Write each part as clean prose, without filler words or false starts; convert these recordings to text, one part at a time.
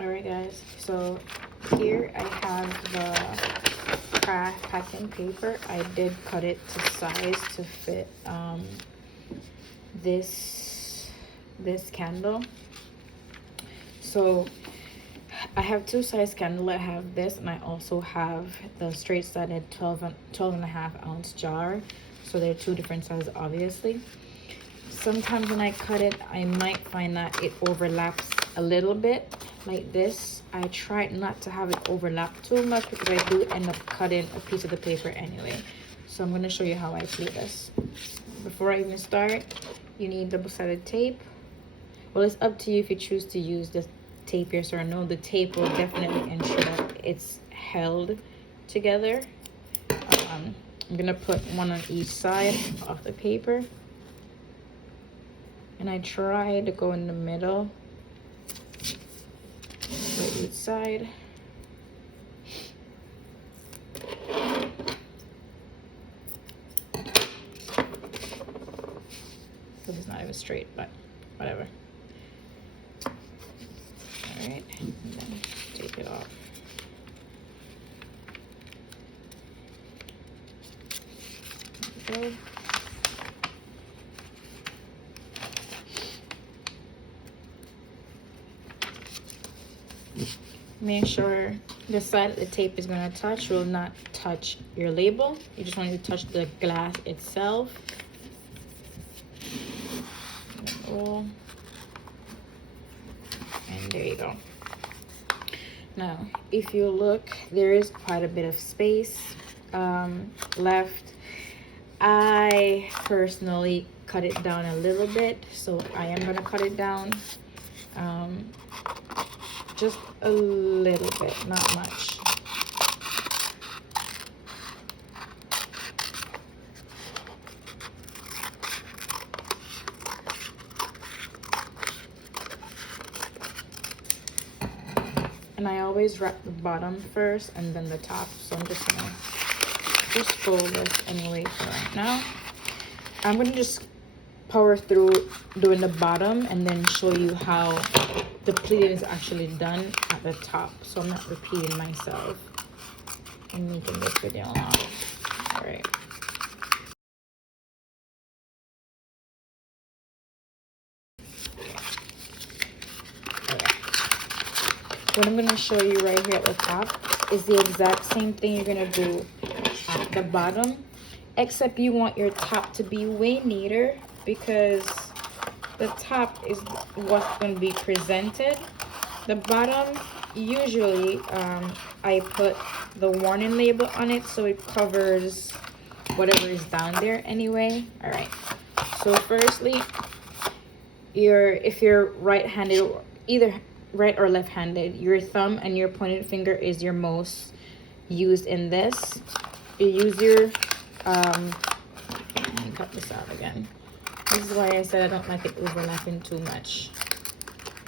Alright guys, so here I have the Kraft packing paper. I did cut it to size to fit this candle. So I have two size candle. I have this, and I also have the straight sided 12.5 ounce jar. So they're two different sizes, obviously. Sometimes when I cut it, I might find that it overlaps a little bit like this. I try not to have it overlap too much because I do end up cutting a piece of the paper anyway. So I'm going to show you how I pleat this. Before I even start, you need double-sided tape. Well, it's up to you if you choose to use the tape, yes or no. The tape will definitely ensure that it's held together. I'm going to put one on each side of the paper. And I try to go in the middle for each side. This is not even straight, but whatever. Alright, and then take it off. There we go. Make sure the side the tape is going to touch will not touch your label. You just want to touch the glass itself. And there you go. Now, if you look, there is quite a bit of space left. I personally cut it down a little bit, so I am going to cut it down. Just a little bit, not much. And I always wrap the bottom first and then the top. So I'm just gonna just fold this anyway for right now. I'm gonna just power through doing the bottom and then show you how the pleating is actually done at the top, so I'm not repeating myself and making this video long. All right. What I'm going to show you right here at the top is the exact same thing you're going to do at the bottom, except you want your top to be way neater because the top is what's going to be presented. The bottom, usually I put the warning label on it so it covers whatever is down there anyway. All right, so firstly, if you're right-handed, or either right or left-handed, your thumb and your pointed finger is your most used in this. You use your let me cut this out again. This is why I said I don't like it overlapping too much,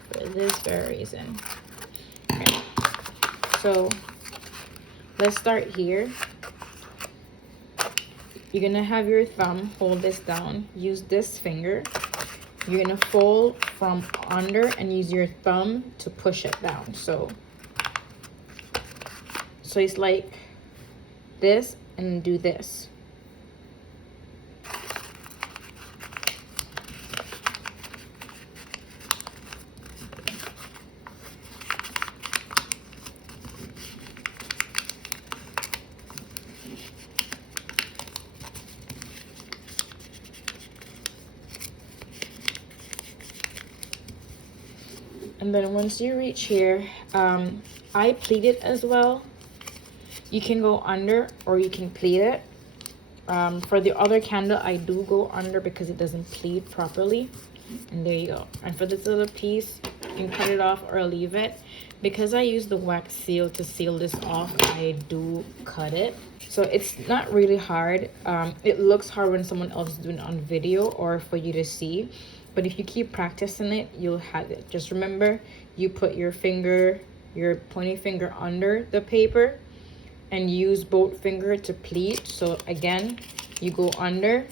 for this very reason. Okay. So let's start here. You're gonna have your thumb hold this down, use this finger. You're gonna fold from under and use your thumb to push it down. So it's like this, and do this. And then once you reach here, I pleat it as well. You can go under or you can pleat it. For the other candle, I do go under because it doesn't pleat properly. And there you go. And for this little piece, you can cut it off or leave it. Because I use the wax seal to seal this off, I do cut it. So it's not really hard. It looks hard when someone else is doing it on video or for you to see. But if you keep practicing it, you'll have it. Just remember, you put your finger, your pointing finger under the paper and use both fingers to pleat. So again, you go under,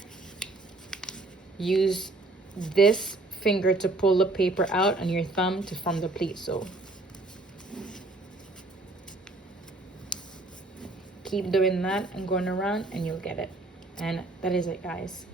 use this finger to pull the paper out and your thumb to form the pleat. So Keep doing that and going around and you'll get it. And that is it, guys.